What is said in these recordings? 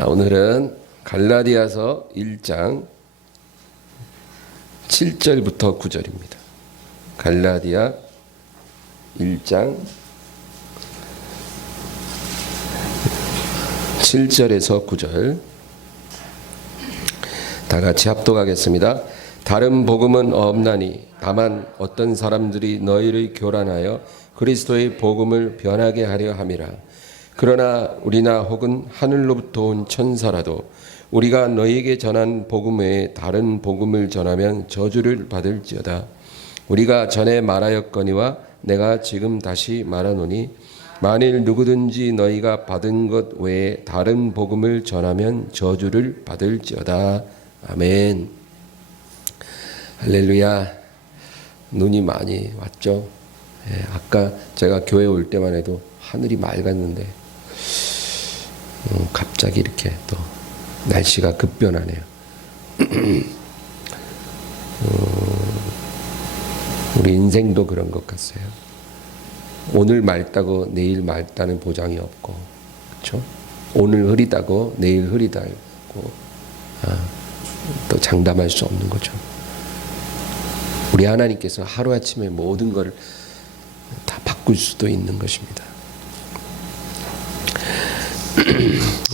자, 오늘은 갈라디아서 1장 7절부터 9절입니다. 갈라디아 1장 7절에서 9절 다 같이 합독하겠습니다. 다른 복음은 없나니 다만 어떤 사람들이 너희를 교란하여 그리스도의 복음을 변하게 하려 함이라. 그러나 우리나 혹은 하늘로부터 온 천사라도 우리가 너희에게 전한 복음 외에 다른 복음을 전하면 저주를 받을지어다. 우리가 전에 말하였거니와 내가 지금 다시 말하노니 만일 누구든지 너희가 받은 것 외에 다른 복음을 전하면 저주를 받을지어다. 아멘. 할렐루야. 눈이 많이 왔죠. 아까 제가 교회 올 때만 해도 하늘이 맑았는데 갑자기 이렇게 또 날씨가 급변하네요. 우리 인생도 그런 것 같아요. 오늘 맑다고 내일 맑다는 보장이 없고, 그렇죠? 오늘 흐리다고 내일 흐리다고 또 장담할 수 없는 거죠. 우리 하나님께서 하루아침에 모든 것을 다 바꿀 수도 있는 것입니다.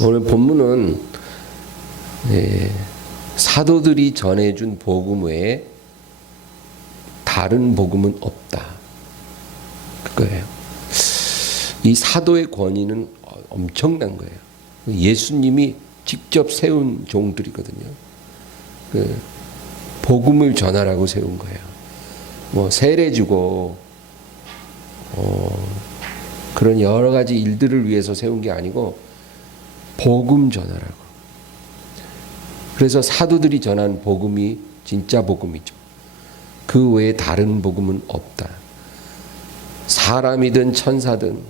오늘 본문은 사도들이 전해준 복음 외에 다른 복음은 없다. 그거예요. 이 사도의 권위는 엄청난 거예요. 예수님이 직접 세운 종들이거든요. 복음을 전하라고 세운 거예요. 뭐 세례 주고 그런 여러 가지 일들을 위해서 세운 게 아니고 복음 전하라고. 그래서 사도들이 전한 복음이 진짜 복음이죠. 그 외에 다른 복음은 없다. 사람이든 천사든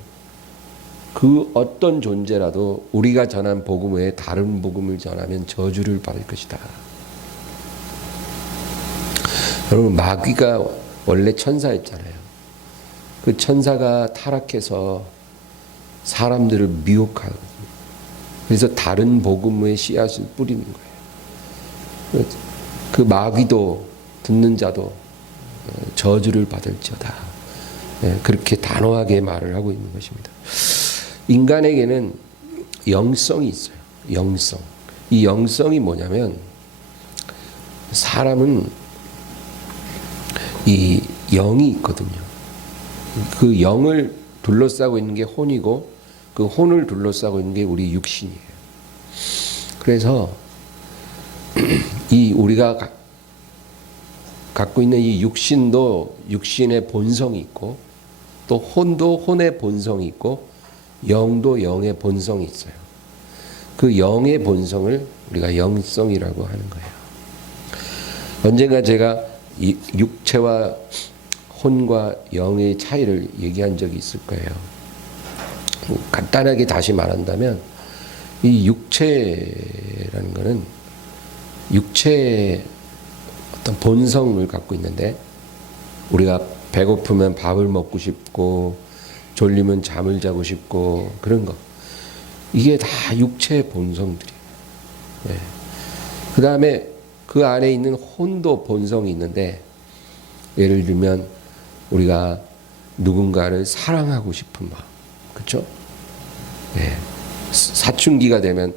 그 어떤 존재라도 우리가 전한 복음 외에 다른 복음을 전하면 저주를 받을 것이다. 여러분, 마귀가 원래 천사였잖아요. 그 천사가 타락해서 사람들을 미혹하거든요. 그래서 다른 복음의 씨앗을 뿌리는 거예요. 그 마귀도 듣는 자도 저주를 받을지어다. 그렇게 단호하게 말을 하고 있는 것입니다. 인간에게는 영성이 있어요. 영성. 이 영성이 뭐냐면 사람은 이 영이 있거든요. 그 영을 둘러싸고 있는 게 혼이고 그 혼을 둘러싸고 있는 게 우리 육신이에요. 그래서 이 우리가 갖고 있는 이 육신도 육신의 본성이 있고 또 혼도 혼의 본성이 있고 영도 영의 본성이 있어요. 그 영의 본성을 우리가 영성이라고 하는 거예요. 언젠가 제가 이 육체와 혼과 영의 차이를 얘기한 적이 있을 거예요. 간단하게 다시 말한다면 이 육체라는 것은 육체의 어떤 본성을 갖고 있는데 우리가 배고프면 밥을 먹고 싶고 졸리면 잠을 자고 싶고 그런 거 이게 다 육체의 본성들이에요. 그 다음에 그 안에 있는 혼도 본성이 있는데 예를 들면 우리가 누군가를 사랑하고 싶은 마음, 그렇죠? 사춘기가 되면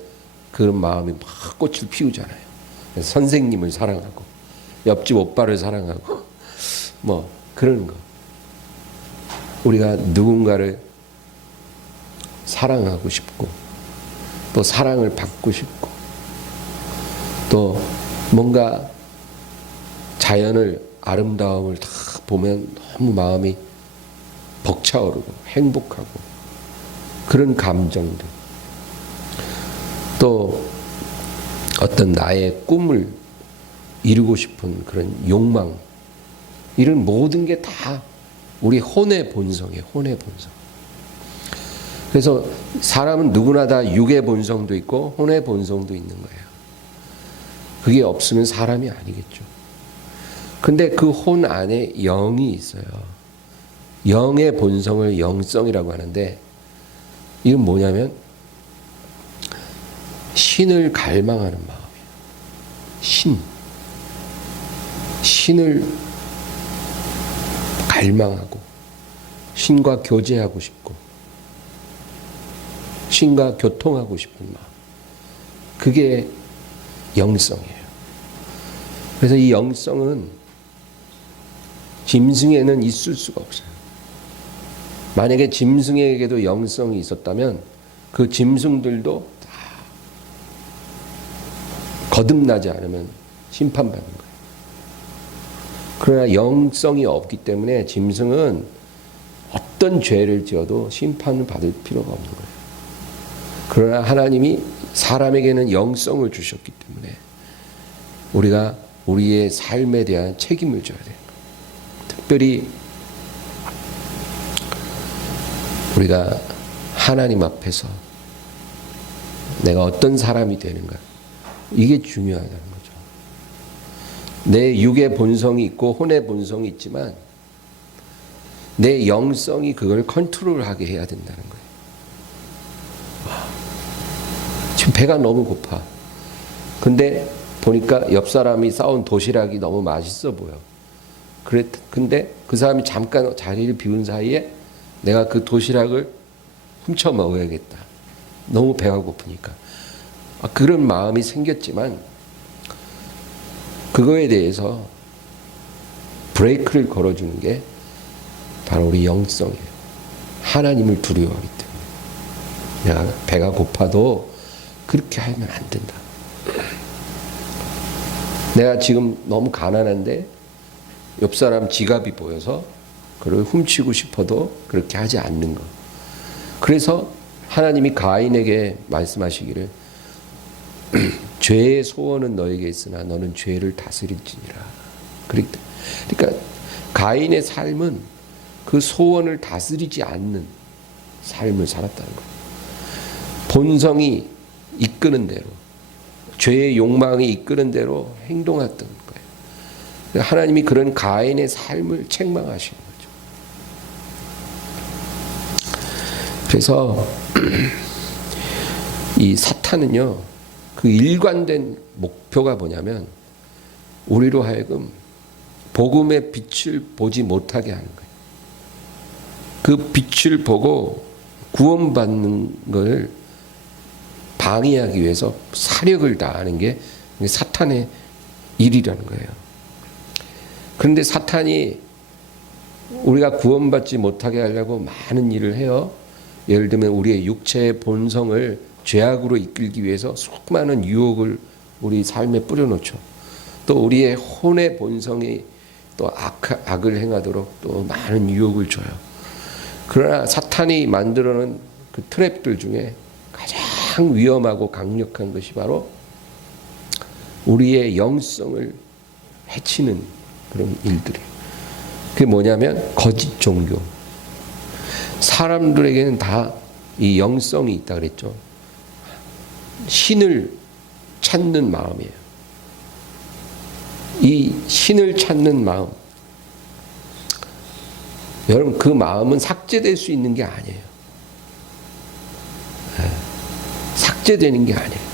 그런 마음이 막 꽃을 피우잖아요. 선생님을 사랑하고 옆집 오빠를 사랑하고 뭐 그런 거. 우리가 누군가를 사랑하고 싶고 또 사랑을 받고 싶고 또 뭔가 자연을 아름다움을 다 보면 너무 마음이 벅차오르고 행복하고 그런 감정들 또 어떤 나의 꿈을 이루고 싶은 그런 욕망 이런 모든 게 다 우리 혼의 본성이에요. 혼의 본성. 그래서 사람은 누구나 다 육의 본성도 있고 혼의 본성도 있는 거예요. 그게 없으면 사람이 아니겠죠. 근데 그 혼 안에 영이 있어요. 영의 본성을 영성이라고 하는데 이건 뭐냐면 신을 갈망하는 마음이에요. 신을 갈망하고 신과 교제하고 싶고 신과 교통하고 싶은 마음. 그게 영성이에요. 그래서 이 영성은 짐승에는 있을 수가 없어요. 만약에 짐승에게도 영성이 있었다면 그 짐승들도 다 거듭나지 않으면 심판받는 거예요. 그러나 영성이 없기 때문에 짐승은 어떤 죄를 지어도 심판을 받을 필요가 없는 거예요. 그러나 하나님이 사람에게는 영성을 주셨기 때문에 우리가 우리의 삶에 대한 책임을 져야 돼요. 특별히 우리가 하나님 앞에서 내가 어떤 사람이 되는가, 이게 중요하다는 거죠. 내 육의 본성이 있고 혼의 본성이 있지만 내 영성이 그걸 컨트롤하게 해야 된다는 거예요. 지금 배가 너무 고파. 근데 보니까 옆 사람이 싸온 도시락이 너무 맛있어 보여. 근데 그 사람이 잠깐 자리를 비운 사이에 내가 그 도시락을 훔쳐 먹어야겠다. 너무 배가 고프니까. 그런 마음이 생겼지만 그거에 대해서 브레이크를 걸어주는 게 바로 우리 영성이에요. 하나님을 두려워하기 때문에. 내가 배가 고파도 그렇게 하면 안 된다. 내가 지금 너무 가난한데 옆 사람 지갑이 보여서 그걸 훔치고 싶어도 그렇게 하지 않는 것. 그래서 하나님이 가인에게 말씀하시기를 죄의 소원은 너에게 있으나 너는 죄를 다스릴지니라. 그러니까 가인의 삶은 그 소원을 다스리지 않는 삶을 살았다는 거예요. 본성이 이끄는 대로, 죄의 욕망이 이끄는 대로 행동했던 거예요. 하나님이 그런 가인의 삶을 책망하시는 거죠. 그래서 이 사탄은요, 그 일관된 목표가 뭐냐면 우리로 하여금 복음의 빛을 보지 못하게 하는 거예요. 그 빛을 보고 구원받는 걸 방해하기 위해서 사력을 다하는 게 사탄의 일이라는 거예요. 그런데 사탄이 우리가 구원받지 못하게 하려고 많은 일을 해요. 예를 들면 우리의 육체의 본성을 죄악으로 이끌기 위해서 수많은 유혹을 우리 삶에 뿌려놓죠. 또 우리의 혼의 본성이 또 악을 행하도록 또 많은 유혹을 줘요. 그러나 사탄이 만들어놓은 그 트랩들 중에 가장 위험하고 강력한 것이 바로 우리의 영성을 해치는 그런 일들이에요. 그게 뭐냐면 거짓 종교. 사람들에게는 다 이 영성이 있다 그랬죠. 신을 찾는 마음이에요. 이 신을 찾는 마음. 여러분, 그 마음은 삭제될 수 있는 게 아니에요. 삭제되는 게 아니에요.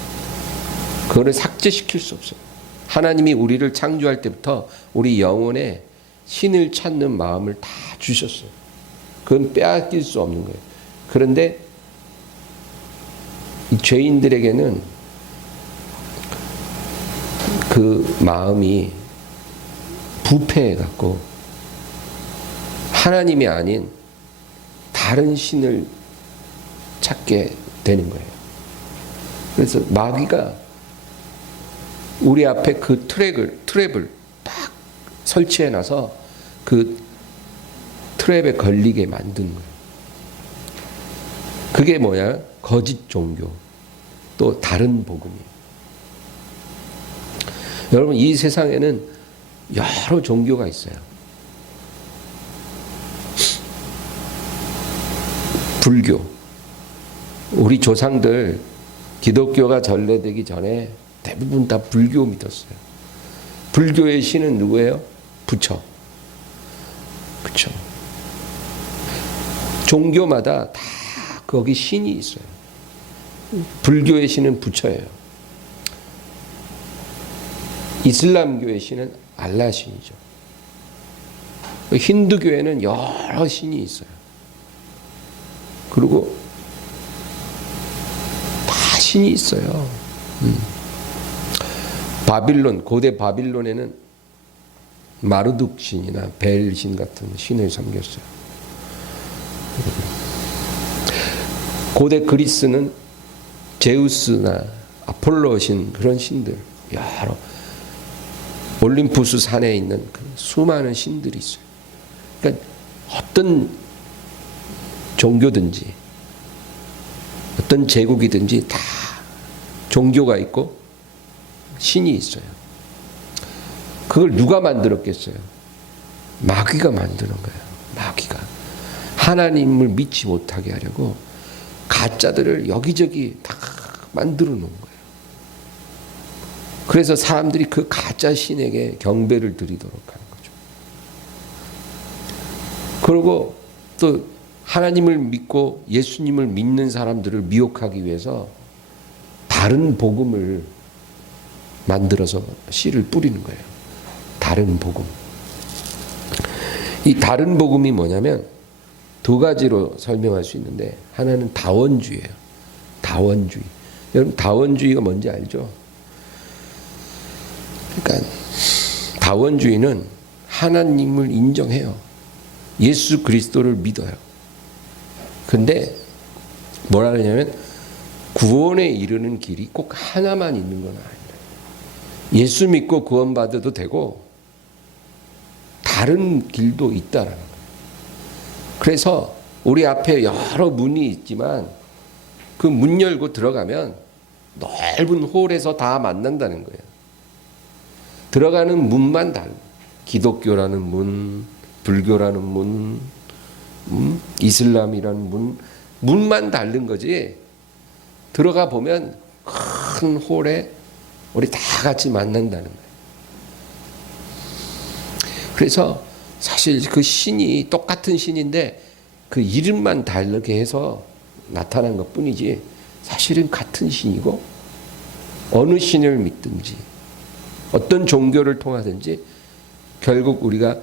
그거를 삭제시킬 수 없어요. 하나님이 우리를 창조할 때부터 우리 영혼에 신을 찾는 마음을 다 주셨어요. 그건 빼앗길 수 없는 거예요. 그런데 이 죄인들에게는 그 마음이 부패해갖고 하나님이 아닌 다른 신을 찾게 되는 거예요. 그래서 마귀가 우리 앞에 그 트랩을 딱 설치해놔서 그 트랩에 걸리게 만든 거예요. 그게 뭐야? 거짓 종교, 또 다른 복음이에요. 여러분, 이 세상에는 여러 종교가 있어요. 불교. 우리 조상들 기독교가 전래되기 전에 대부분 다 불교 믿었어요. 불교의 신은 누구예요? 부처. 그렇죠. 종교마다 다 거기 신이 있어요. 불교의 신은 부처예요. 이슬람교의 신은 알라 신이죠. 힌두교에는 여러 신이 있어요. 그리고 다 신이 있어요. 바빌론, 고대 바빌론에는 마르둑 신이나 벨 신 같은 신을 섬겼어요. 고대 그리스는 제우스나 아폴로 신, 그런 신들, 여러 올림푸스 산에 있는 그 수많은 신들이 있어요. 그러니까 어떤 종교든지 어떤 제국이든지 다 종교가 있고 신이 있어요. 그걸 누가 만들었겠어요? 마귀가 만드는 거예요. 마귀가 하나님을 믿지 못하게 하려고 가짜들을 여기저기 다 만들어 놓은 거예요. 그래서 사람들이 그 가짜 신에게 경배를 드리도록 하는 거죠. 그리고 또 하나님을 믿고 예수님을 믿는 사람들을 미혹하기 위해서 다른 복음을 만들어서 씨를 뿌리는 거예요. 다른 복음. 이 다른 복음이 뭐냐면 두 가지로 설명할 수 있는데, 하나는 다원주의예요. 다원주의. 여러분 다원주의가 뭔지 알죠? 그러니까 다원주의는 하나님을 인정해요. 예수 그리스도를 믿어요. 근데 뭐라 그러냐면 구원에 이르는 길이 꼭 하나만 있는 건 아니에요. 예수 믿고 구원받아도 되고 다른 길도 있다라는 거예요. 그래서 우리 앞에 여러 문이 있지만 그 문 열고 들어가면 넓은 홀에서 다 만난다는 거예요. 들어가는 문만 달라. 기독교라는 문, 불교라는 문, 이슬람이라는 문만 다른 거지. 들어가 보면 큰 홀에 우리 다 같이 만난다는 거예요. 그래서 사실 그 신이 똑같은 신인데 그 이름만 다르게 해서 나타난 것 뿐이지 사실은 같은 신이고, 어느 신을 믿든지 어떤 종교를 통하든지 결국 우리가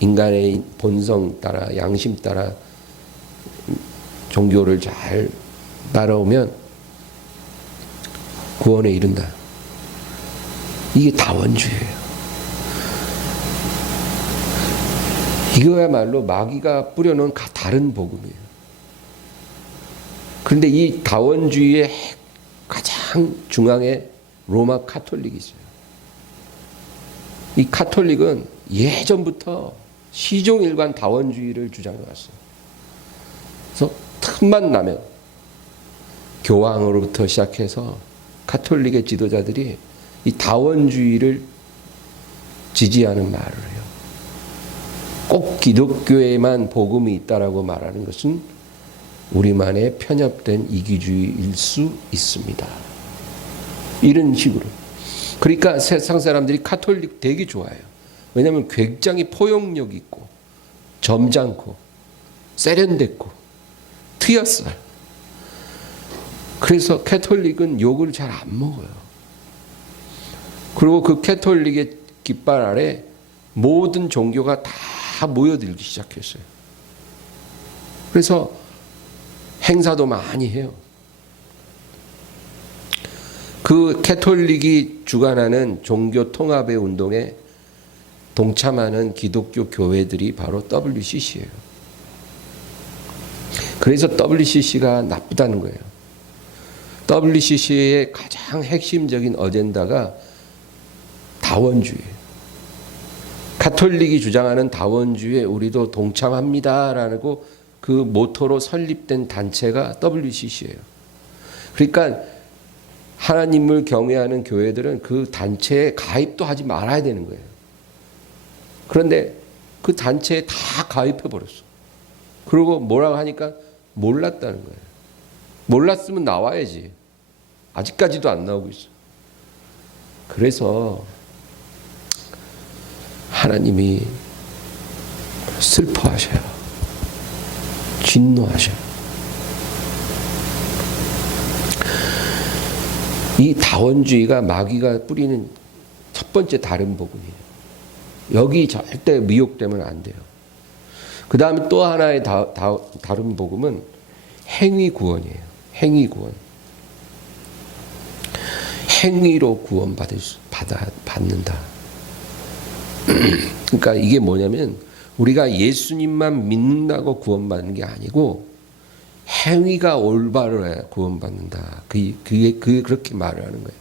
인간의 본성 따라 양심 따라 종교를 잘 따라오면 구원에 이른다. 이게 다원주의예요. 이거야말로 마귀가 뿌려놓은 다른 복음이에요. 그런데 이 다원주의의 가장 중앙에 로마 카톨릭이 있어요. 이 카톨릭은 예전부터 시종일관 다원주의를 주장해 왔어요. 그래서 틈만 나면 교황으로부터 시작해서 카톨릭의 지도자들이 이 다원주의를 지지하는 말을 해요. 꼭 기독교에만 복음이 있다라고 말하는 것은 우리만의 편협된 이기주의일 수 있습니다. 이런 식으로. 그러니까 세상 사람들이 카톨릭 되게 좋아해요. 왜냐하면 굉장히 포용력 있고 점잖고 세련됐고 트였어요. 그래서 캐톨릭은 욕을 잘 안 먹어요. 그리고 그 캐톨릭의 깃발 아래 모든 종교가 다 모여들기 시작했어요. 그래서 행사도 많이 해요. 그 캐톨릭이 주관하는 종교 통합의 운동에 동참하는 기독교 교회들이 바로 WCC예요. 그래서 WCC가 나쁘다는 거예요. WCC의 가장 핵심적인 어젠다가 다원주의예요. 카톨릭이 주장하는 다원주의에 우리도 동참합니다라고 그 모토로 설립된 단체가 WCC예요. 그러니까 하나님을 경외하는 교회들은 그 단체에 가입도 하지 말아야 되는 거예요. 그런데 그 단체에 다 가입해 버렸어. 그리고 뭐라고 하니까 몰랐다는 거예요. 몰랐으면 나와야지. 아직까지도 안 나오고 있어. 그래서 하나님이 슬퍼하셔요. 진노하셔요. 이 다원주의가 마귀가 뿌리는 첫 번째 다른 복음이에요. 여기 절대 미혹되면 안 돼요. 그 다음에 또 하나의 다른 복음은 행위 구원이에요. 행위 구원. 행위로 구원 받는다. 그러니까 이게 뭐냐면 우리가 예수님만 믿는다고 구원받는 게 아니고 행위가 올바르야 구원받는다. 그게 그렇게 말을 하는 거예요.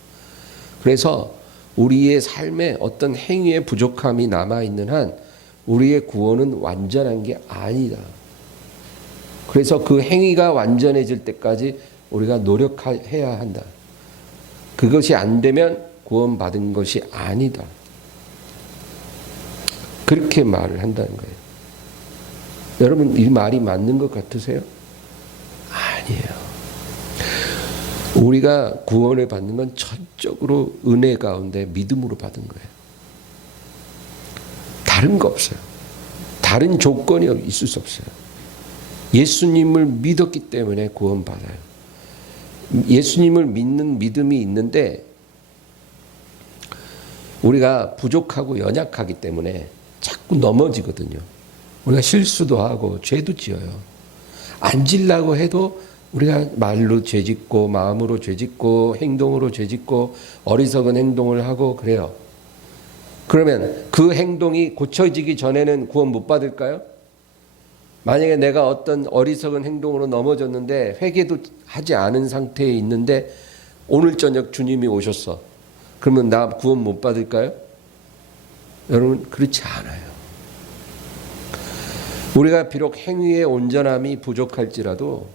그래서 우리의 삶에 어떤 행위의 부족함이 남아있는 한 우리의 구원은 완전한 게 아니다. 그래서 그 행위가 완전해질 때까지 우리가 노력해야 한다. 그것이 안 되면 구원받은 것이 아니다. 그렇게 말을 한다는 거예요. 여러분 이 말이 맞는 것 같으세요? 아니에요. 우리가 구원을 받는 건 전적으로 은혜 가운데 믿음으로 받은 거예요. 다른 거 없어요. 다른 조건이 있을 수 없어요. 예수님을 믿었기 때문에 구원받아요. 예수님을 믿는 믿음이 있는데 우리가 부족하고 연약하기 때문에 자꾸 넘어지거든요. 우리가 실수도 하고 죄도 지어요. 안 지려고 해도 우리가 말로 죄짓고 마음으로 죄짓고 행동으로 죄짓고 어리석은 행동을 하고 그래요. 그러면 그 행동이 고쳐지기 전에는 구원 못 받을까요? 만약에 내가 어떤 어리석은 행동으로 넘어졌는데 회개도 하지 않은 상태에 있는데 오늘 저녁 주님이 오셨어. 그러면 나 구원 못 받을까요? 여러분 그렇지 않아요. 우리가 비록 행위의 온전함이 부족할지라도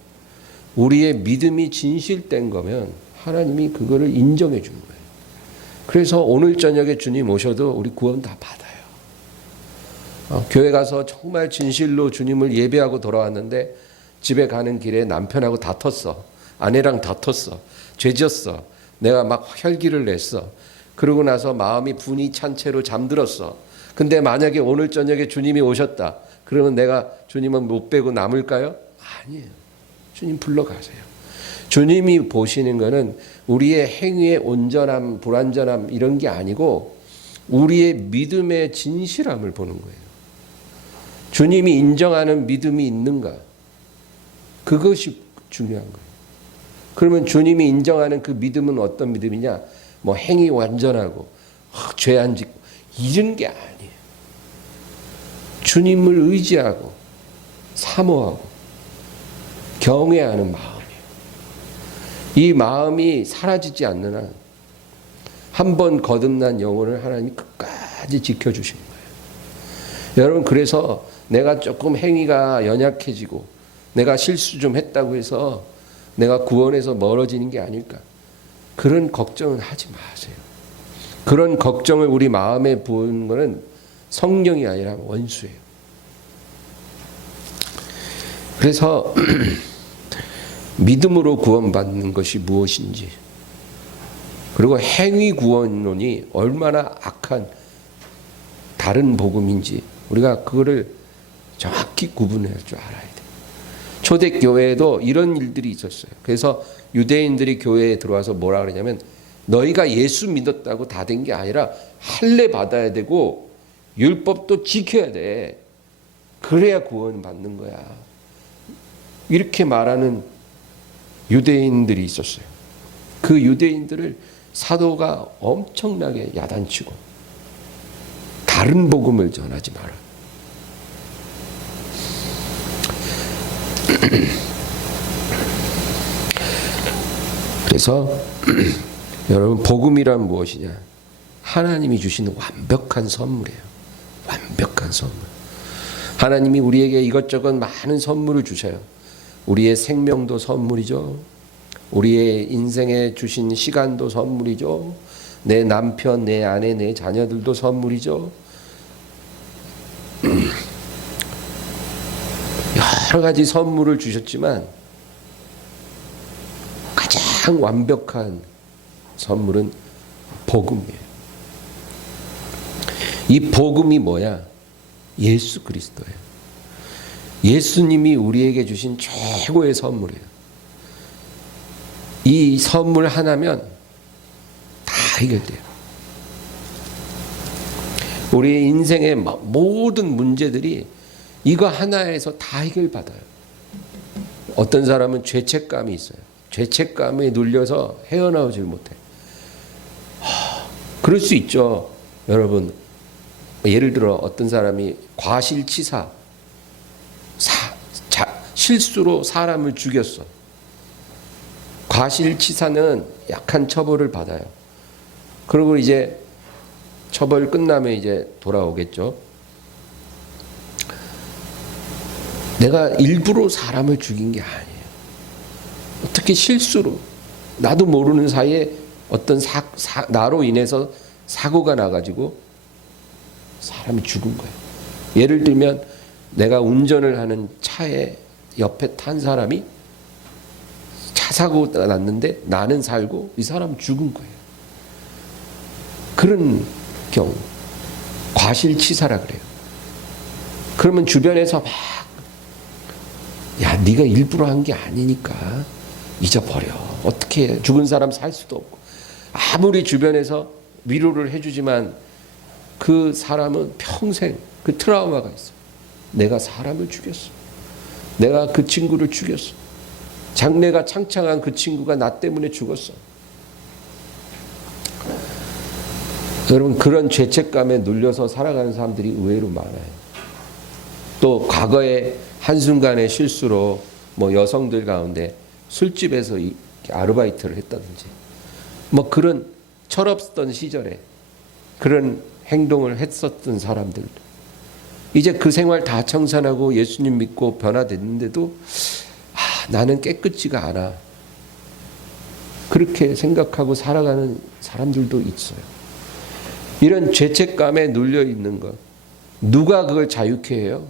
우리의 믿음이 진실된 거면 하나님이 그거를 인정해 주는 거예요. 그래서 오늘 저녁에 주님 오셔도 우리 구원 다 받아요. 교회 가서 정말 진실로 주님을 예배하고 돌아왔는데 집에 가는 길에 남편하고 다퉜어. 아내랑 다퉜어. 죄졌어. 내가 막 혈기를 냈어. 그러고 나서 마음이 분이 찬 채로 잠들었어. 근데 만약에 오늘 저녁에 주님이 오셨다. 그러면 내가 주님은 못 빼고 남을까요? 아니에요. 주님 불러가세요. 주님이 보시는 것은 우리의 행위의 온전함, 불완전함 이런 게 아니고 우리의 믿음의 진실함을 보는 거예요. 주님이 인정하는 믿음이 있는가? 그것이 중요한 거예요. 그러면 주님이 인정하는 그 믿음은 어떤 믿음이냐? 뭐 행위 완전하고 죄 안 짓고 이런 게 아니에요. 주님을 의지하고 사모하고 경외하는 마음이에요. 이 마음이 사라지지 않는 한 한 번 거듭난 영혼을 하나님이 끝까지 지켜주신 거예요. 여러분 그래서 내가 조금 행위가 연약해지고 내가 실수 좀 했다고 해서 내가 구원에서 멀어지는 게 아닐까? 그런 걱정은 하지 마세요. 그런 걱정을 우리 마음에 부은 것은 성령이 아니라 원수예요. 그래서 믿음으로 구원받는 것이 무엇인지 그리고 행위 구원론이 얼마나 악한 다른 복음인지 우리가 그거를 정확히 구분할 줄 알아야 돼요. 초대교회에도 이런 일들이 있었어요. 그래서 유대인들이 교회에 들어와서 뭐라 그러냐면 너희가 예수 믿었다고 다 된 게 아니라 할례 받아야 되고 율법도 지켜야 돼. 그래야 구원 받는 거야. 이렇게 말하는 유대인들이 있었어요. 그 유대인들을 사도가 엄청나게 야단치고 다른 복음을 전하지 마라. 그래서 여러분 복음이란 무엇이냐? 하나님이 주신 완벽한 선물이에요. 완벽한 선물. 하나님이 우리에게 이것저것 많은 선물을 주셔요. 우리의 생명도 선물이죠. 우리의 인생에 주신 시간도 선물이죠. 내 남편, 내 아내, 내 자녀들도 선물이죠. 여러 가지 선물을 주셨지만 가장 완벽한 선물은 복음이에요. 이 복음이 뭐야? 예수 그리스도예요. 예수님이 우리에게 주신 최고의 선물이에요. 이 선물 하나면 다 해결돼요. 우리 인생의 모든 문제들이 이거 하나에서 다 해결받아요. 어떤 사람은 죄책감이 있어요. 죄책감에 눌려서 헤어나오질 못해. 그럴 수 있죠. 여러분, 예를 들어 어떤 사람이 과실치사, 실수로 사람을 죽였어. 과실치사는 약한 처벌을 받아요. 그리고 이제 처벌 끝나면 이제 돌아오겠죠. 내가 일부러 사람을 죽인 게 아니에요. 어떻게 실수로 나도 모르는 사이에 어떤 나로 인해서 사고가 나가지고 사람이 죽은 거예요. 예를 들면 내가 운전을 하는 차에 옆에 탄 사람이 차 사고가 났는데 나는 살고 이 사람은 죽은 거예요. 그런 경우 과실치사라 그래요. 그러면 주변에서 막 야, 네가 일부러 한 게 아니니까 잊어버려. 어떻게 해? 죽은 사람 살 수도 없고. 아무리 주변에서 위로를 해주지만 그 사람은 평생 그 트라우마가 있어. 내가 사람을 죽였어. 내가 그 친구를 죽였어. 장래가 창창한 그 친구가 나 때문에 죽었어. 여러분, 그런 죄책감에 눌려서 살아가는 사람들이 의외로 많아요. 또 과거에 한순간의 실수로 뭐 여성들 가운데 술집에서 아르바이트를 했다든지 뭐 그런 철없던 시절에 그런 행동을 했었던 사람들, 이제 그 생활 다 청산하고 예수님 믿고 변화됐는데도 나는 깨끗지가 않아, 그렇게 생각하고 살아가는 사람들도 있어요. 이런 죄책감에 눌려 있는 것, 누가 그걸 자유케 해요?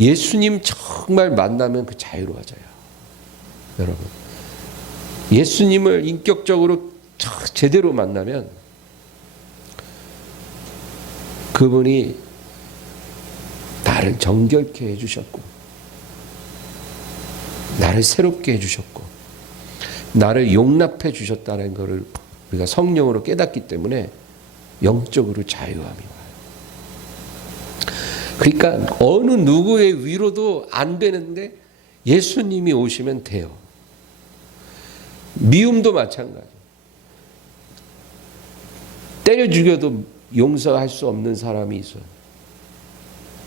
예수님 정말 만나면 그 자유로워져요. 여러분, 예수님을 인격적으로 제대로 만나면 그분이 나를 정결케 해주셨고, 나를 새롭게 해주셨고, 나를 용납해 주셨다는 것을 우리가 성령으로 깨닫기 때문에 영적으로 자유함이 와요. 그러니까 어느 누구의 위로도 안 되는데 예수님이 오시면 돼요. 미움도 마찬가지. 때려 죽여도 용서할 수 없는 사람이 있어요.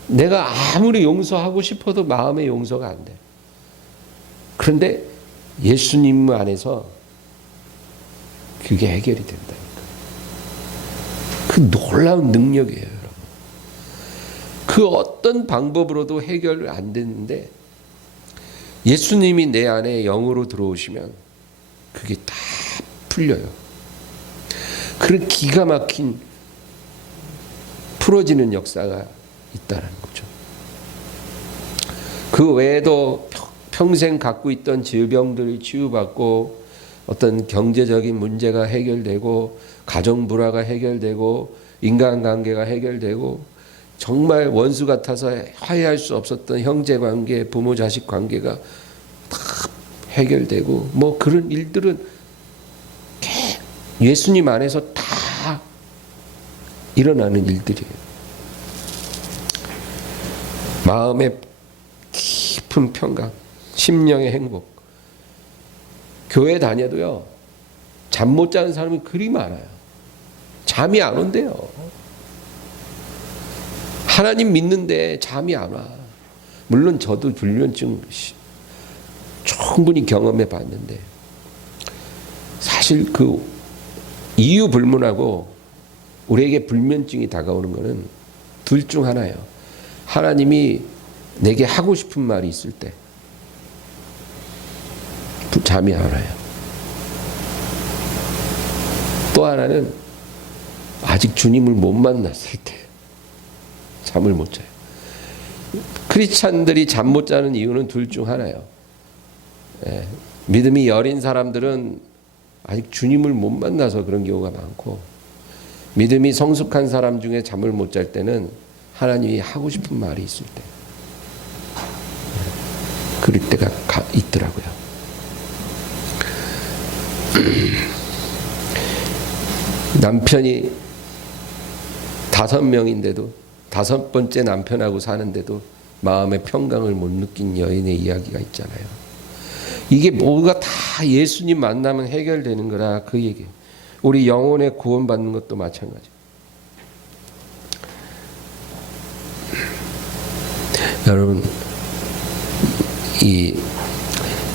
내가 아무리 용서하고 싶어도 마음의 용서가 안 돼. 그런데 예수님 안에서 그게 해결이 된다니까. 그 놀라운 능력이에요, 여러분. 그 어떤 방법으로도 해결 안 되는데 예수님이 내 안에 영으로 들어오시면 그게 다 풀려요. 그런 기가 막힌 풀어지는 역사가 있다는 거죠. 그 외에도 평생 갖고 있던 질병들이 치유받고 어떤 경제적인 문제가 해결되고 가정 불화가 해결되고 인간관계가 해결되고 정말 원수 같아서 화해할 수 없었던 형제관계, 부모 자식 관계가 다 해결되고 뭐 그런 일들은 예수님 안에서 다 일어나는 일들이에요. 마음의 깊은 평강, 심령의 행복. 교회 다녀도요, 잠 못 자는 사람이 그리 많아요. 잠이 안 온대요. 하나님 믿는데 잠이 안 와. 물론 저도 불면증 충분히 경험해 봤는데 사실 그 이유 불문하고 우리에게 불면증이 다가오는 것은 둘 중 하나예요. 하나님이 내게 하고 싶은 말이 있을 때 잠이 안 와요. 또 하나는 아직 주님을 못 만났을 때 잠을 못 자요. 크리스찬들이 잠 못 자는 이유는 둘 중 하나예요. 믿음이 여린 사람들은 아직 주님을 못 만나서 그런 경우가 많고, 믿음이 성숙한 사람 중에 잠을 못 잘 때는 하나님이 하고 싶은 말이 있을 때, 그럴 때가 있더라고요. 남편이 5명인데도 5번째 남편하고 사는데도 마음의 평강을 못 느낀 여인의 이야기가 있잖아요. 이게 뭐가 다 예수님 만나면 해결되는 거라 그 얘기예요. 우리 영혼의 구원받는 것도 마찬가지. 여러분, 이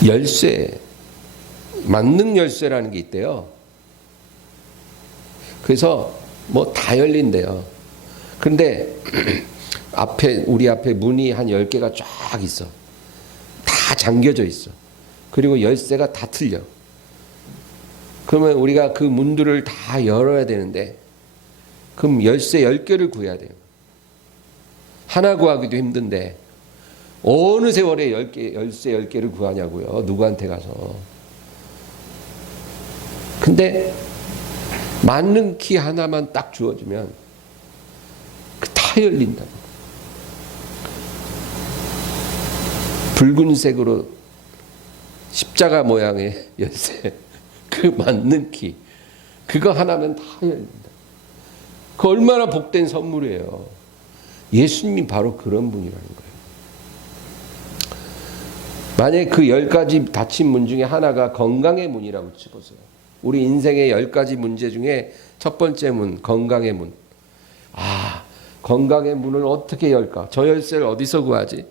열쇠, 만능 열쇠라는 게 있대요. 그래서 뭐 다 열린대요. 그런데 우리 앞에 문이 한 10개가 쫙 있어. 다 잠겨져 있어. 그리고 열쇠가 다 틀려. 그러면 우리가 그 문들을 다 열어야 되는데, 그럼 열쇠 10개를 구해야 돼요. 하나 구하기도 힘든데 어느 세월에 열쇠 10개를 구하냐고요. 누구한테 가서. 근데 만능 키 하나만 딱 주어주면 다 열린다고. 붉은색으로 십자가 모양의 열쇠, 그 만능 키, 그거 하나면 다 열린다. 그 얼마나 복된 선물이에요. 예수님이 바로 그런 분이라는 거예요. 만약에 그 10가지 닫힌 문 중에 하나가 건강의 문이라고 치보세요. 우리 인생의 10가지 문제 중에 첫 번째 문, 건강의 문. 건강의 문을 어떻게 열까? 저 열쇠를 어디서 구하지?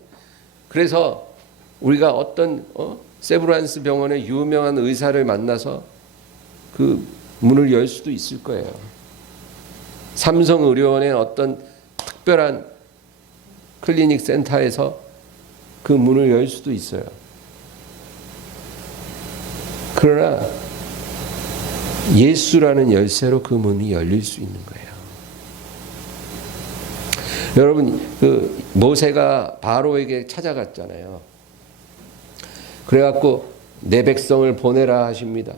그래서 우리가 어떤 세브란스 병원의 유명한 의사를 만나서 그 문을 열 수도 있을 거예요. 삼성의료원의 어떤 특별한 클리닉 센터에서 그 문을 열 수도 있어요. 그러나 예수라는 열쇠로 그 문이 열릴 수 있는 거예요. 여러분, 그 모세가 바로에게 찾아갔잖아요. 그래갖고 내 백성을 보내라 하십니다.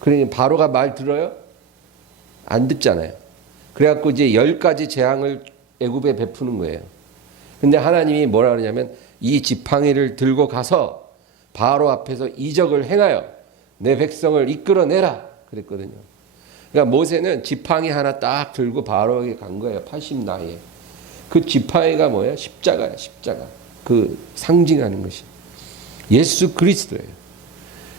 그러니 바로가 말 들어요? 안 듣잖아요. 그래갖고 이제 10가지 재앙을 애굽에 베푸는 거예요. 근데 하나님이 뭐라 그러냐면 이 지팡이를 들고 가서 바로 앞에서 이적을 행하여 내 백성을 이끌어내라 그랬거든요. 그러니까 모세는 지팡이 하나 딱 들고 바로에게 간 거예요. 80 나이에. 그 지팡이가 뭐예요? 십자가야, 십자가. 그 상징하는 것이 예수 그리스도예요.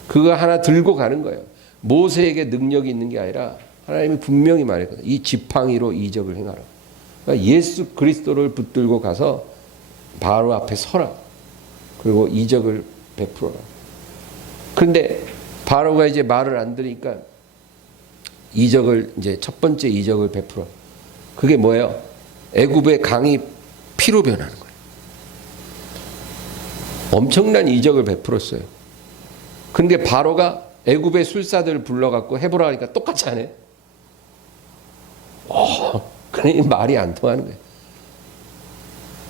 그거 하나 들고 가는 거예요. 모세에게 능력이 있는 게 아니라 하나님이 분명히 말했거든요. 이 지팡이로 이적을 행하라. 그러니까 예수 그리스도를 붙들고 가서 바로 앞에 서라. 그리고 이적을 베풀어라. 그런데 바로가 이제 말을 안 들으니까 이적을 이제 첫 번째 이적을 베풀어. 그게 뭐예요? 애굽의 강이 피로 변하는 거예요. 엄청난 이적을 베풀었어요. 근데 바로가 애굽의 술사들을 불러갖고 해보라 하니까 똑같이 안 해. 그러니 말이 안 통하는 거예요.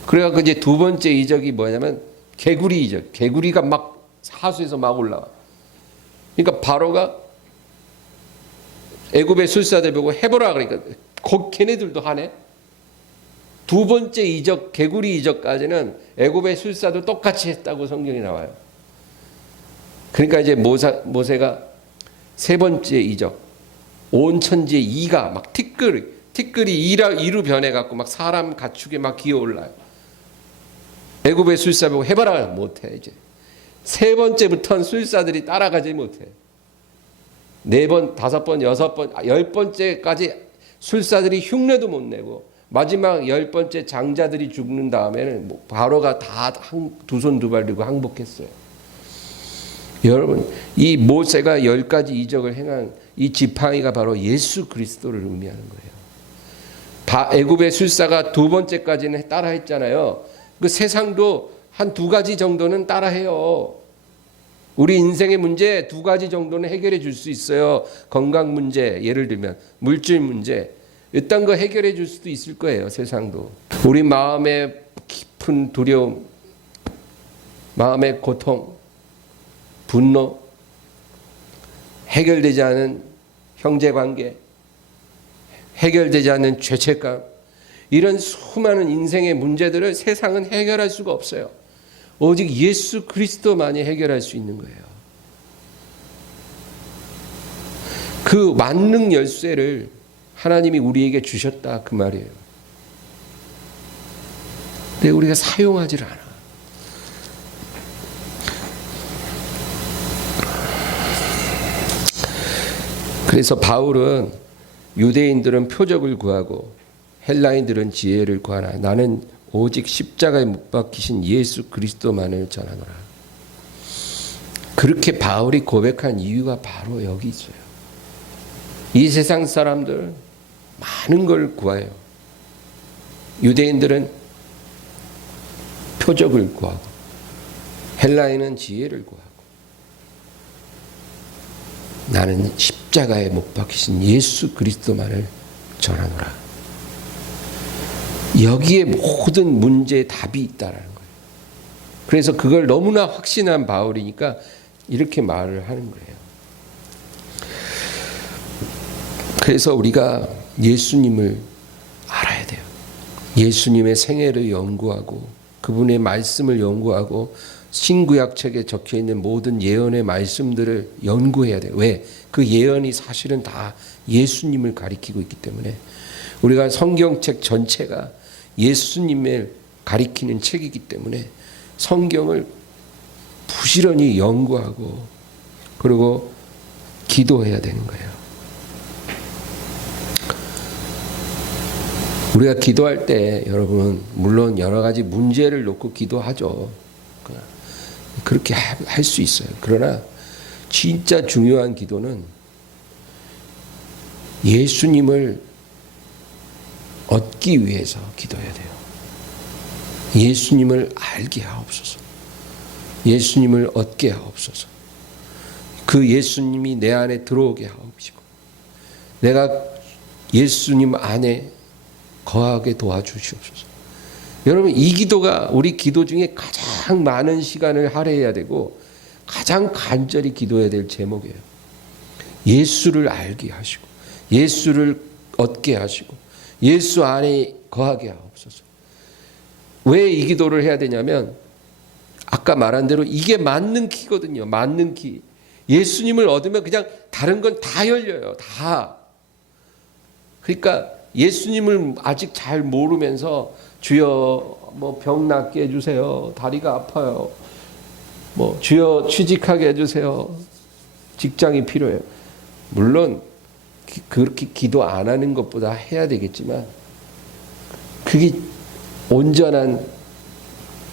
그래갖고 이제 두 번째 이적이 뭐냐면 개구리 이적. 개구리가 막 하수에서 막 올라와. 그러니까 바로가 애굽의 술사들 보고 해보라 그러니까 걔네들도 하네. 두 번째 이적, 개구리 이적까지는 애굽의 술사도 똑같이 했다고 성경이 나와요. 그러니까 이제 모세가 세 번째 이적, 온 천지의 이가 막 티끌이 이로 변해갖고 막 사람 가축에 막 기어올라요. 애굽의 술사 보고 해봐라 못해. 이제 세 번째부터는 술사들이 따라가지 못해. 4번, 5번, 6번, 10번째까지 술사들이 흉내도 못 내고 마지막 10번째 장자들이 죽는 다음에는 바로가 다 두 손 두 발 들고 항복했어요. 여러분, 이 모세가 10가지 이적을 행한 이 지팡이가 바로 예수 그리스도를 의미하는 거예요. 애굽의 술사가 두 번째까지는 따라했잖아요. 그 세상도 한 2가지 정도는 따라해요. 우리 인생의 문제 2가지 정도는 해결해 줄 수 있어요. 건강 문제, 예를 들면 물질 문제, 이딴 거 해결해 줄 수도 있을 거예요. 세상도. 우리 마음의 깊은 두려움, 마음의 고통, 분노, 해결되지 않은 형제관계, 해결되지 않는 죄책감, 이런 수많은 인생의 문제들을 세상은 해결할 수가 없어요. 오직 예수 그리스도만이 해결할 수 있는 거예요. 그 만능 열쇠를 하나님이 우리에게 주셨다 그 말이에요. 근데 우리가 사용하질 않아. 그래서 바울은 유대인들은 표적을 구하고 헬라인들은 지혜를 구하나 나는 오직 십자가에 못 박히신 예수 그리스도만을 전하노라. 그렇게 바울이 고백한 이유가 바로 여기 있어요. 이 세상 사람들 많은 걸 구해요. 유대인들은 표적을 구하고 헬라인은 지혜를 구하고 나는 십자가에 못 박히신 예수 그리스도만을 전하노라. 여기에 모든 문제의 답이 있다라는 거예요. 그래서 그걸 너무나 확신한 바울이니까 이렇게 말을 하는 거예요. 그래서 우리가 예수님을 알아야 돼요. 예수님의 생애를 연구하고 그분의 말씀을 연구하고 신구약책에 적혀있는 모든 예언의 말씀들을 연구해야 돼요. 왜? 그 예언이 사실은 다 예수님을 가리키고 있기 때문에 우리가 성경책 전체가 예수님을 가리키는 책이기 때문에 성경을 부지런히 연구하고 그리고 기도해야 되는 거예요. 우리가 기도할 때 여러분 물론 여러 가지 문제를 놓고 기도하죠. 그렇게 할 수 있어요. 그러나 진짜 중요한 기도는 예수님을 얻기 위해서 기도해야 돼요. 예수님을 알게 하옵소서. 예수님을 얻게 하옵소서. 그 예수님이 내 안에 들어오게 하옵시고 내가 예수님 안에 거하게 도와주시옵소서. 여러분 이 기도가 우리 기도 중에 가장 많은 시간을 할애해야 되고 가장 간절히 기도해야 될 제목이에요. 예수를 알게 하시고 예수를 얻게 하시고 예수 안에 거하게 하옵소서. 왜 이 기도를 해야 되냐면 아까 말한 대로 이게 맞는 키거든요. 맞는 키. 예수님을 얻으면 그냥 다른 건 다 열려요. 다. 그러니까 예수님을 아직 잘 모르면서 주여 뭐 병 낫게 해주세요. 다리가 아파요. 뭐 주여 취직하게 해주세요. 직장이 필요해요. 물론 그렇게 기도 안 하는 것보다 해야 되겠지만 그게 온전한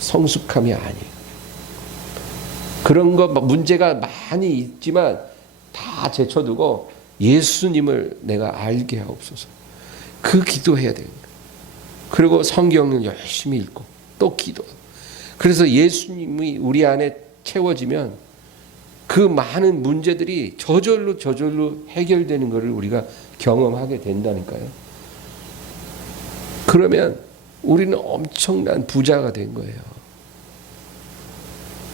성숙함이 아니에요. 그런 거 문제가 많이 있지만 다 제쳐두고 예수님을 내가 알게 하옵소서. 그 기도해야 됩니다. 그리고 성경을 열심히 읽고 또 기도하고. 그래서 예수님이 우리 안에 채워지면 그 많은 문제들이 저절로 해결되는 것을 우리가 경험하게 된다니까요. 그러면 우리는 엄청난 부자가 된 거예요.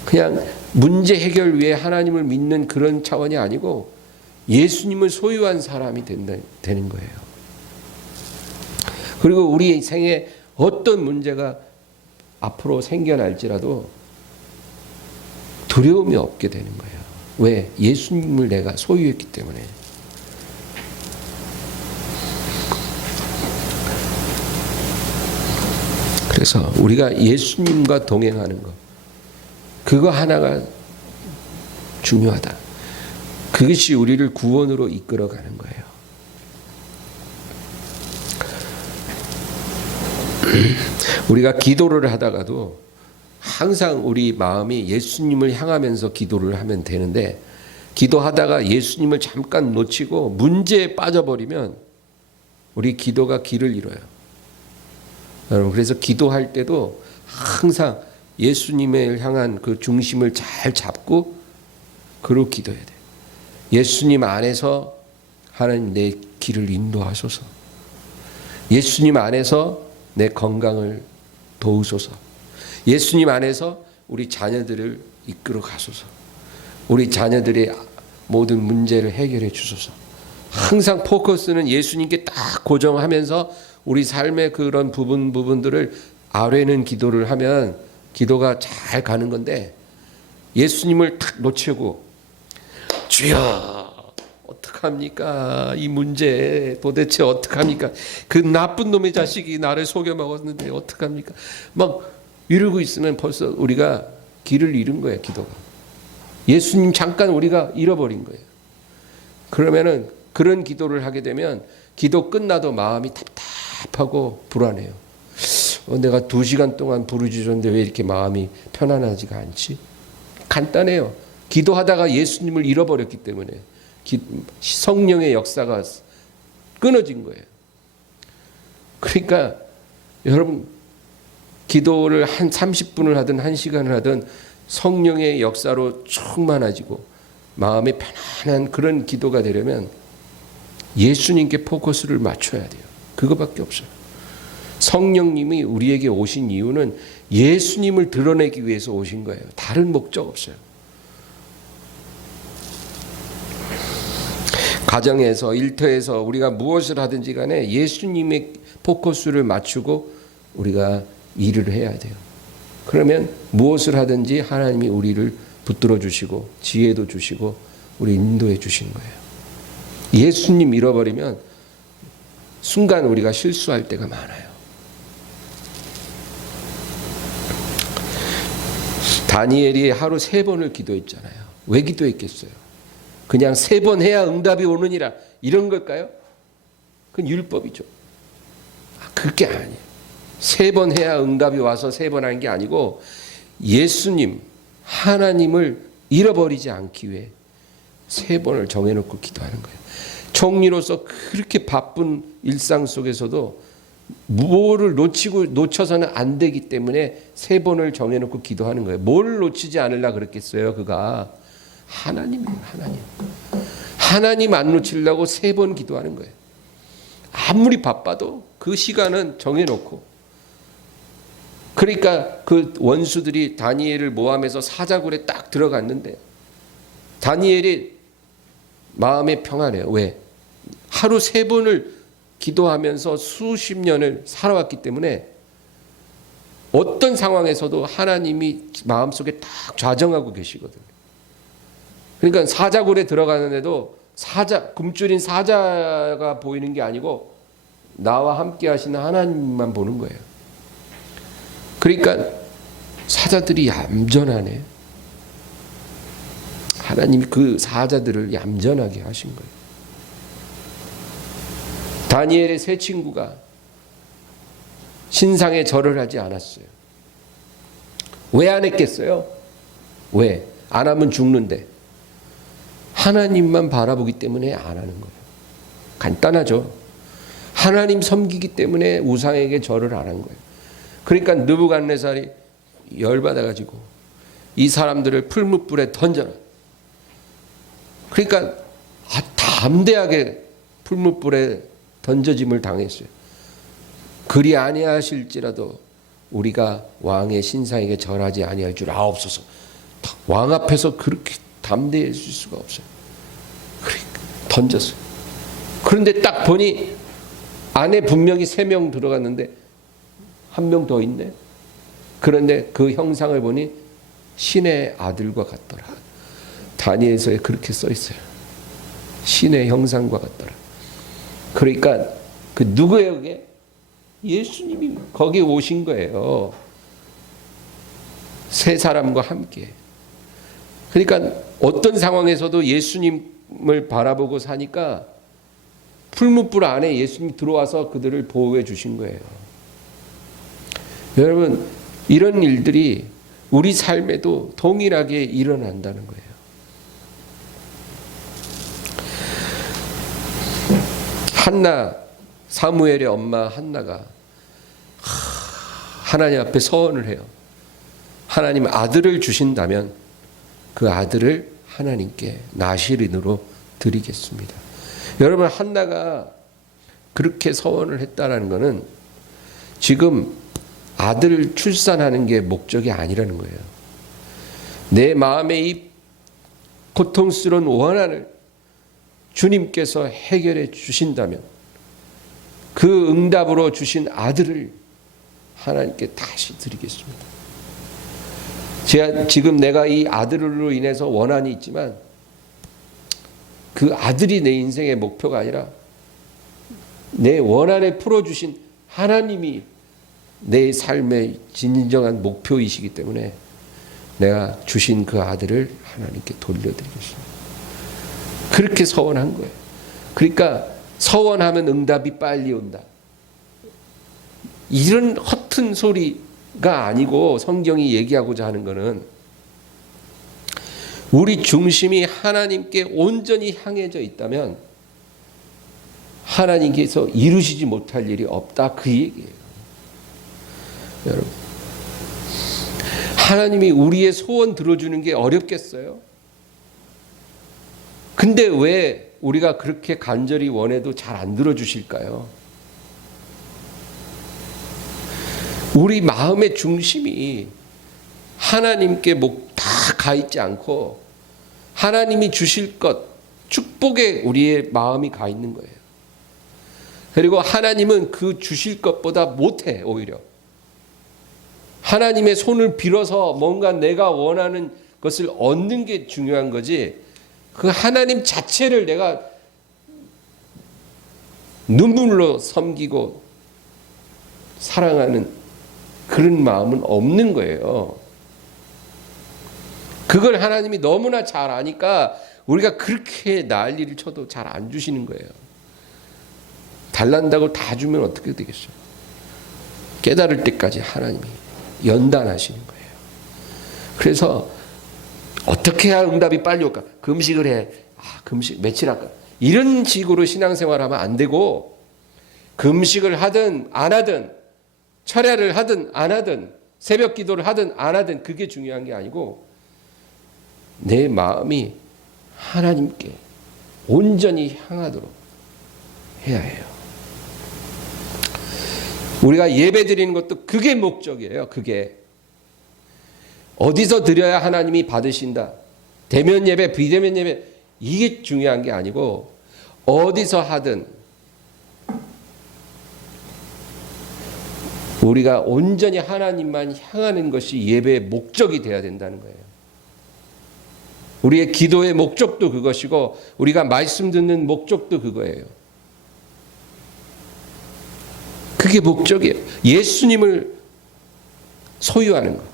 그냥 문제 해결 위해 하나님을 믿는 그런 차원이 아니고 예수님을 소유한 사람이 되는 거예요. 그리고 우리 생에 어떤 문제가 앞으로 생겨날지라도 두려움이 없게 되는 거예요. 왜? 예수님을 내가 소유했기 때문에. 그래서 우리가 예수님과 동행하는 것, 그거 하나가 중요하다. 그것이 우리를 구원으로 이끌어가는 거예요. 우리가 기도를 하다가도 항상 우리 마음이 예수님을 향하면서 기도를 하면 되는데 기도하다가 예수님을 잠깐 놓치고 문제에 빠져버리면 우리 기도가 길을 잃어요. 여러분 그래서 기도할 때도 항상 예수님을 향한 그 중심을 잘 잡고 그러고 기도해야 돼요. 예수님 안에서 하나님 내 길을 인도하소서. 예수님 안에서 내 건강을 도우소서. 예수님 안에서 우리 자녀들을 이끌어 가소서. 우리 자녀들의 모든 문제를 해결해 주소서. 항상 포커스는 예수님께 딱 고정하면서 우리 삶의 그런 부분들을 아뢰는 기도를 하면 기도가 잘 가는 건데 예수님을 탁 놓치고 주여 어떡하냐 어떡합니까? 이 문제 도대체 어떡합니까? 그 나쁜 놈의 자식이 나를 속여 먹었는데 어떡합니까? 막 이러고 있으면 벌써 우리가 길을 잃은 거예요, 기도가. 예수님 잠깐 우리가 잃어버린 거예요. 그러면은 그런 기도를 하게 되면 기도 끝나도 마음이 답답하고 불안해요. 내가 2시간 동안 부르짖었는데 왜 이렇게 마음이 편안하지가 않지? 간단해요. 기도하다가 예수님을 잃어버렸기 때문에 성령의 역사가 끊어진 거예요. 그러니까 여러분 기도를 한 30분을 하든 1시간을 하든 성령의 역사로 충만해지고 마음이 편안한 그런 기도가 되려면 예수님께 포커스를 맞춰야 돼요. 그거밖에 없어요. 성령님이 우리에게 오신 이유는 예수님을 드러내기 위해서 오신 거예요. 다른 목적 없어요. 가정에서 일터에서 우리가 무엇을 하든지 간에 예수님의 포커스를 맞추고 우리가 일을 해야 돼요. 그러면 무엇을 하든지 하나님이 우리를 붙들어 주시고 지혜도 주시고 우리 인도해 주시는 거예요. 예수님 잃어버리면 순간 우리가 실수할 때가 많아요. 다니엘이 하루 3번을 기도했잖아요. 왜 기도했겠어요? 그냥 3번 해야 응답이 오느니라 이런 걸까요? 그건 율법이죠. 그게 아니에요. 3번 해야 응답이 와서 3번 하는 게 아니고 예수님 하나님을 잃어버리지 않기 위해 3번을 정해놓고 기도하는 거예요. 총리로서 그렇게 바쁜 일상 속에서도 뭐를 놓쳐서는 안 되기 때문에 3번을 정해놓고 기도하는 거예요. 뭘 놓치지 않으려고 그랬겠어요? 그가 하나님이에요. 하나님 안 놓치려고 3번 기도하는 거예요. 아무리 바빠도 그 시간은 정해놓고. 그러니까 그 원수들이 다니엘을 모함해서 사자굴에 딱 들어갔는데 다니엘이 마음에 평안해요. 왜? 하루 3번을 기도하면서 수십 년을 살아왔기 때문에 어떤 상황에서도 하나님이 마음속에 딱 좌정하고 계시거든요. 그러니까 사자굴에 들어가는데도 굶주린 사자가 보이는 게 아니고 나와 함께 하시는 하나님만 보는 거예요. 그러니까 사자들이 얌전하네. 하나님이 그 사자들을 얌전하게 하신 거예요. 다니엘의 세 친구가 신상에 절을 하지 않았어요. 왜 안 했겠어요? 왜? 안 하면 죽는데. 하나님만 바라보기 때문에 안 하는 거예요. 간단하죠. 하나님 섬기기 때문에 우상에게 절을 안 한 거예요. 그러니까 느부갓네살이 열받아가지고 이 사람들을 풀무불에 던져라. 그러니까 담대하게 풀무불에 던져짐을 당했어요. 그리 아니하실지라도 우리가 왕의 신상에게 절하지 아니할 줄 아옵소서. 왕 앞에서 그렇게 담대해질 수가 없어요. 그러니까 던졌어요. 그런데 딱 보니 안에 분명히 3명 들어갔는데 1명 더 있네. 그런데 그 형상을 보니 신의 아들과 같더라. 다니엘서에 그렇게 써 있어요. 신의 형상과 같더라. 그러니까 그 누구예요 그게? 예수님이 거기에 오신 거예요. 세 사람과 함께. 그러니까 어떤 상황에서도 예수님을 바라보고 사니까 풀무불 안에 예수님이 들어와서 그들을 보호해 주신 거예요. 여러분 이런 일들이 우리 삶에도 동일하게 일어난다는 거예요. 한나, 사무엘의 엄마 한나가 하나님 앞에 서원을 해요. 하나님 아들을 주신다면 그 아들을 하나님께 나실인으로 드리겠습니다. 여러분 한나가 그렇게 서원을 했다는 것은 지금 아들을 출산하는 게 목적이 아니라는 거예요. 내 마음의 이 고통스러운 원한을 주님께서 해결해 주신다면 그 응답으로 주신 아들을 하나님께 다시 드리겠습니다. 지금 내가 이 아들로 인해서 원한이 있지만 그 아들이 내 인생의 목표가 아니라 내 원한에 풀어주신 하나님이 내 삶의 진정한 목표이시기 때문에 내가 주신 그 아들을 하나님께 돌려드리겠습니다. 그렇게 서원한 거예요. 그러니까 서원하면 응답이 빨리 온다. 이런 허튼 소리가 아니고 성경이 얘기하고자 하는 것은 우리 중심이 하나님께 온전히 향해져 있다면 하나님께서 이루시지 못할 일이 없다, 그 얘기예요. 여러분, 하나님이 우리의 소원 들어주는 게 어렵겠어요? 근데 왜 우리가 그렇게 간절히 원해도 잘 안 들어주실까요? 우리 마음의 중심이 하나님께 다 가 있지 않고 하나님이 주실 것, 축복에 우리의 마음이 가 있는 거예요. 그리고 하나님은 그 주실 것보다 못해, 오히려. 하나님의 손을 빌어서 뭔가 내가 원하는 것을 얻는 게 중요한 거지, 그 하나님 자체를 내가 눈물로 섬기고 사랑하는 그런 마음은 없는 거예요. 그걸 하나님이 너무나 잘 아니까 우리가 그렇게 난리를 쳐도 잘 안 주시는 거예요. 달란다고 다 주면 어떻게 되겠어요? 깨달을 때까지 하나님이 연단하시는 거예요. 그래서 어떻게 해야 응답이 빨리 올까? 금식을 해. 금식 며칠 할까? 이런 식으로 신앙생활하면 안 되고, 금식을 하든 안 하든, 철야를 하든 안 하든, 새벽 기도를 하든 안 하든, 그게 중요한 게 아니고 내 마음이 하나님께 온전히 향하도록 해야 해요. 우리가 예배 드리는 것도 그게 목적이에요. 그게 어디서 드려야 하나님이 받으신다, 대면 예배, 비대면 예배, 이게 중요한 게 아니고 어디서 하든 우리가 온전히 하나님만 향하는 것이 예배의 목적이 되어야 된다는 거예요. 우리의 기도의 목적도 그것이고 우리가 말씀 듣는 목적도 그거예요. 그게 목적이에요. 예수님을 소유하는 것.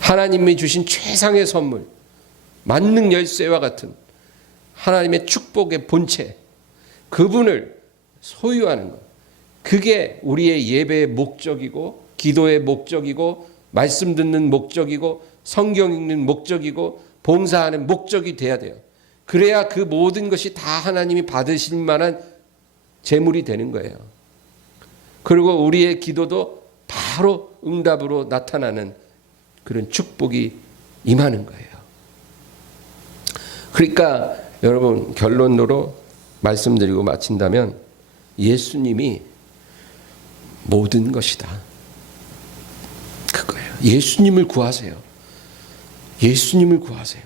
하나님이 주신 최상의 선물, 만능 열쇠와 같은 하나님의 축복의 본체, 그분을 소유하는 것. 그게 우리의 예배의 목적이고 기도의 목적이고 말씀 듣는 목적이고 성경 읽는 목적이고 봉사하는 목적이 돼야 돼요. 그래야 그 모든 것이 다 하나님이 받으실 만한 제물이 되는 거예요. 그리고 우리의 기도도 바로 응답으로 나타나는 그런 축복이 임하는 거예요. 그러니까 여러분, 결론으로 말씀드리고 마친다면 예수님이 모든 것이다, 그거예요. 예수님을 구하세요. 예수님을 구하세요.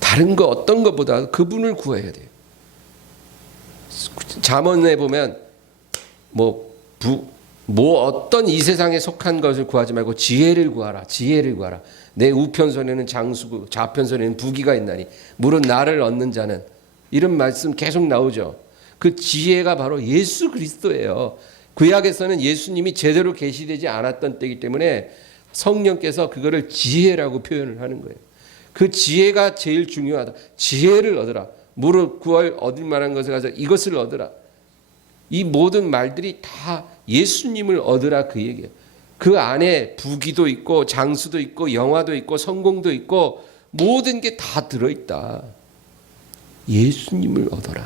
다른 거 어떤 것보다 그분을 구해야 돼요. 잠언에 보면 어떤 이 세상에 속한 것을 구하지 말고 지혜를 구하라. 지혜를 구하라. 내 우편손에는 장수고 좌편손에는 부귀가 있나니 물은 나를 얻는 자는, 이런 말씀 계속 나오죠. 그 지혜가 바로 예수 그리스도예요. 구약에서는 예수님이 제대로 계시되지 않았던 때이기 때문에 성령께서 그거를 지혜라고 표현을 하는 거예요. 그 지혜가 제일 중요하다. 지혜를 얻으라. 무릇 구할 얻을 만한 것을 가져 이것을 얻으라. 이 모든 말들이 다 예수님을 얻으라, 그 얘기예요. 그 안에 부귀도 있고 장수도 있고 영화도 있고 성공도 있고 모든 게 다 들어있다. 예수님을 얻어라.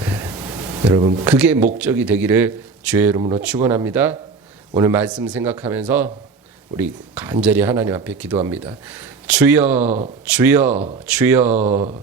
네. 여러분, 그게 목적이 되기를 주의 이름으로 축원합니다. 오늘 말씀 생각하면서 우리 간절히 하나님 앞에 기도합니다. 주여, 주여, 주여.